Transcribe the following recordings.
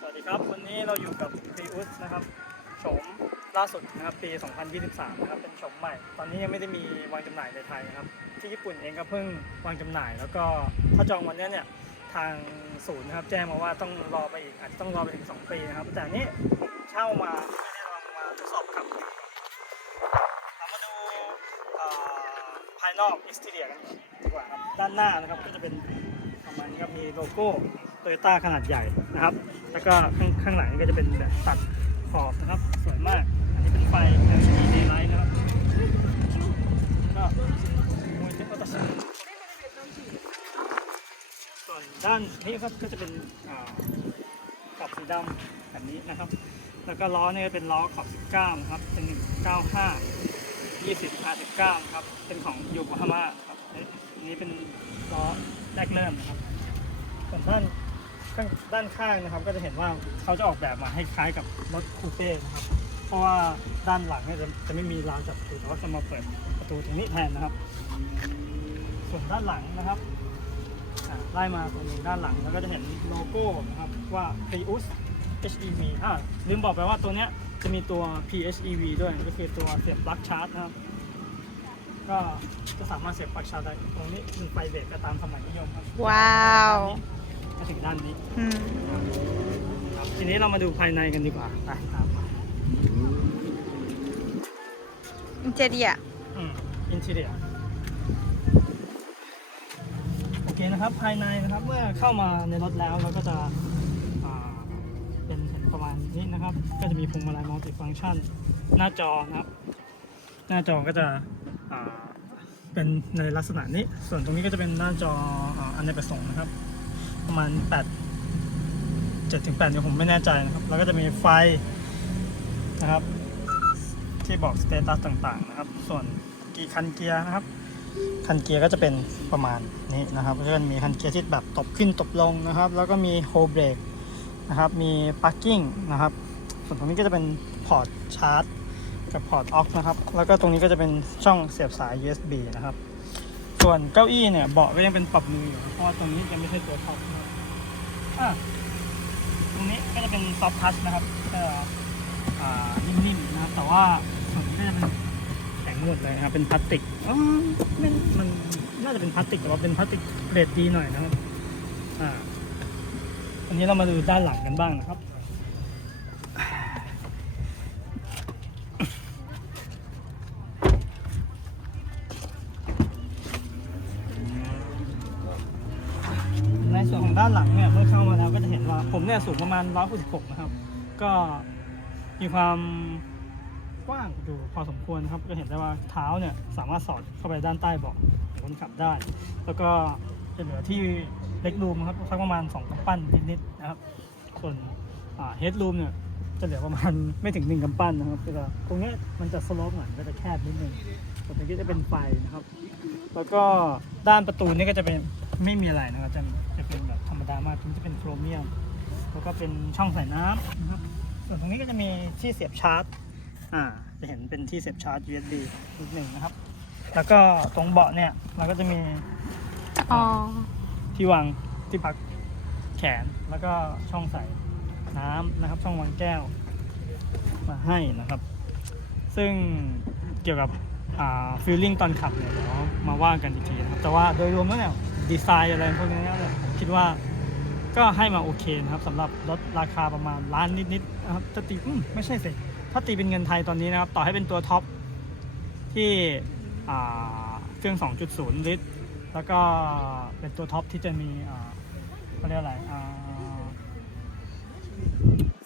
สวัสดีครับ วันนี้เราอยู่กับ p r i u s นะครับโฉมล่าสุดนะครับปี 2023 นะครับเป็นโฉมใหม่ ตอนนี้ยังไม่ได้มีวางจำหน่ายในไทยนะครับ ที่ญี่ปุ่นเองก็เพิ่งวางจำหน่าย แล้วก็ถ้าจองวันนี้เนี่ยทางศูนย์นะครับแจ้งมาว่าต้องรอไปอีกอาจจะต้องรอไปถึง 2 ปีนะครับ แต่นี้ผมเช่ามาเพื่อได้ลองมาทดสอบขับเรามาดูภายนอก exterior กันดีกว่าครับด้านหน้านะครับก็จะเป็นประมาณนี้ครับมีโลโก้ โตโยต้าขนาดใหญ่นะครับ แล้วก็ข้างข้างหลังก็จะเป็นแบบตัดขอบนะครับ สวยมาก อันนี้เป็นไฟ LED daylight นะครับ ก็มวยเตอร์ตัสส่วนด้านนี้ครับก็จะเป็นขอบสีดำแบบนี้นะครับ แล้วก็ล้อเนี่ยเป็นล้อขอบ19ครับ เป็น 195 20 R19 ครับ เป็นของโยโกฮาม่าครับ อันนี้เป็นล้อแรกเริ่มนะครับส่วนด้าน ข้างด้านข้างนะครับ ก็จะเห็นว่าเขาจะออกแบบมาให้คล้ายกับรถคูเป้นะครับ เพราะว่าด้านหลังเนี่ยจะจะไม่มีราวจับประตูแต่ว่าจะมาเปิดประตูตรงนี้แทนนะครับ ส่วนด้านหลังนะครับอ่าไล่มาตรงนี้ด้านหลังแล้วก็จะเห็นโลโก้นะครับว่า Prius HEV อ่าลืมบอกไปว่าตัวเนี้ยจะมีตัว PHEV ด้วยก็คือตัวเสียบปลั๊กชาร์จนะครับ ก็จะสามารถเสียบปลั๊กชาร์จได้ตรงนี้เป็นไฟเบรกก็ตามสมัยนิยมครับว้าว มาถึงด้านนี้อืมครับทีนี้เรามาดูภายในกันดีกว่าไปตามมาอินเจเดียอืมอินทีเรียโอเคนะครับภายในนะครับเมื่อเข้ามาในรถแล้วเราก็จะอ่าเป็นเห็นประมาณนี้นะครับ ก็จะมีพวงมาลัยมัลติฟังก์ชัน หน้าจอนะครับ หน้าจอก็จะอ่าเป็นในลักษณะนี้ ส่วนตรงนี้ก็จะเป็นหน้าจออ่าอันในประสงค์นะครับ ประมาณ8 7ถึง8เนี่ยผมไม่แน่ใจนะครับ แล้วก็จะมีไฟนะครับ ที่บอกสเตตัสต่างๆนะครับ ส่วนกี่คันเกียร์นะครับ คันเกียร์ก็จะเป็นประมาณนี้นะครับก็จะมีคันเกียร์ที่แบบตบขึ้นตบลงนะครับ แล้วก็มีโฮเบรกนะครับ มีปาร์กิ้งนะครับ ส่วนตรงนี้ก็จะเป็นพอร์ตชาร์จกับพอร์ตออกนะครับ แล้วก็ตรงนี้ก็จะเป็นช่องเสียบสาย USB นะครับ ส่วนเก้าอี้เนี่ยเบาะก็ยังเป็นปรับมืออยู่เพราะว่าตรงนี้ยังไม่ใช่ตัวท็อปนะ อะตรงนี้ก็จะเป็นซอฟทัชนะครับอ่านิ่มๆนะครับ แต่ว่าส่วนนี้ก็จะเป็นแข็งหมดเลยนะครับ เป็นพลาสติกอ๋อมันมันน่าจะเป็นพลาสติกแต่ว่าเป็นพลาสติกเกรดดีหน่อยนะครับ อ่าอันนี้เรามาดูด้านหลังกันบ้างนะครับ ใน ส่วนของด้านหลังเนี่ยเมื่อเข้ามาแล้วก็จะเห็นว่าผมเนี่ยสูงประมาณ 166 นะครับ ก็มีความกว้างอยู่พอสมควรครับ ก็เห็นได้ว่าเท้าเนี่ยสามารถสอดเข้าไปด้านใต้เบาะของคนขับได้ แล้วก็จะเหลือที่เล็กรูมครับสักประมาณ2กำปั้นนิดๆนะครับ ส่วนเฮดรูมเนี่ยจะเหลือประมาณไม่ถึงหนึ่งกำปั้นนะครับก็ตรงนี้มันจะสโลปหน่อยก็จะแคบนิดนึงตรงนี้จะเป็นไฟนะครับ แล้วก็ด้านประตูนี่ก็จะเป็น ไม่มีอะไรนะครับจะจะเป็นแบบธรรมดามากตรงนี้จะเป็นโครเมียมแล้วก็เป็นช่องใส่น้ำนะครับ ส่วนตรงนี้ก็จะมีที่เสียบชาร์จ อ่า จะเห็นเป็นที่เสียบชาร์จ USB นิดหนึ่งนะครับ แล้วก็ตรงเบาะเนี่ยเราก็จะมีอ๋อที่วางที่พักแขนแล้วก็ช่องใส่น้ำนะครับ ช่องวางแก้ว มาให้นะครับ ซึ่งเกี่ยวกับอ่าฟีลลิ่งตอนขับเนี่ยเดี๋ยวมาว่ากันอีกทีนะครับ แต่ว่าโดยรวมแล้วเนี่ย ดีไซน์อะไรพวกนี้เนี่ยผมคิดว่าก็ให้มาโอเคนะครับสำหรับรถราคาประมาณล้านนิดๆนะครับถ้าตีอืมไม่ใช่สิถ้าตีเป็นเงินไทยตอนนี้นะครับ ต่อให้เป็นตัวท็อปที่เครื่อง 2.0 ลิตร แล้วก็เป็นตัวท็อปที่จะมีเขาเรียกอะไร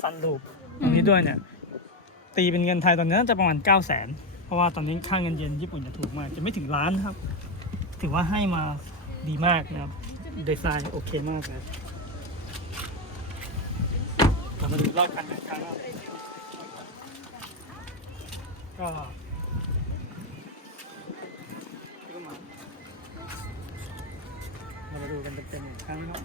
ซันลูปตรงนี้ด้วยเนี่ย ตีเป็นเงินไทยตอนนี้น่าจะประมาณ 9 0 0 0 0นเพราะว่าตอนนี้ค่าเงินเยนญี่ปุ่นจะถูกมาก จะไม่ถึงล้านครับ ถือว่าให้มา ดีมากนะครับดีไซน์โอเคมากเลยเรามาดูรอบคันอีกครั้งแล้วก็มาเรามาดูกันเต็มๆอีกครั้งครับ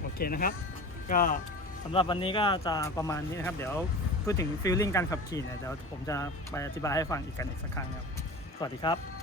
โอเคนะครับ ก็สำหรับวันนี้ก็จะประมาณนี้นะครับ เดี๋ยวพูดถึงฟีลลิ่งการขับขี่เนี่ยเดี๋ยวผมจะไปอธิบายให้ฟังอีกกันอีกสักครั้งครับ สวัสดีครับ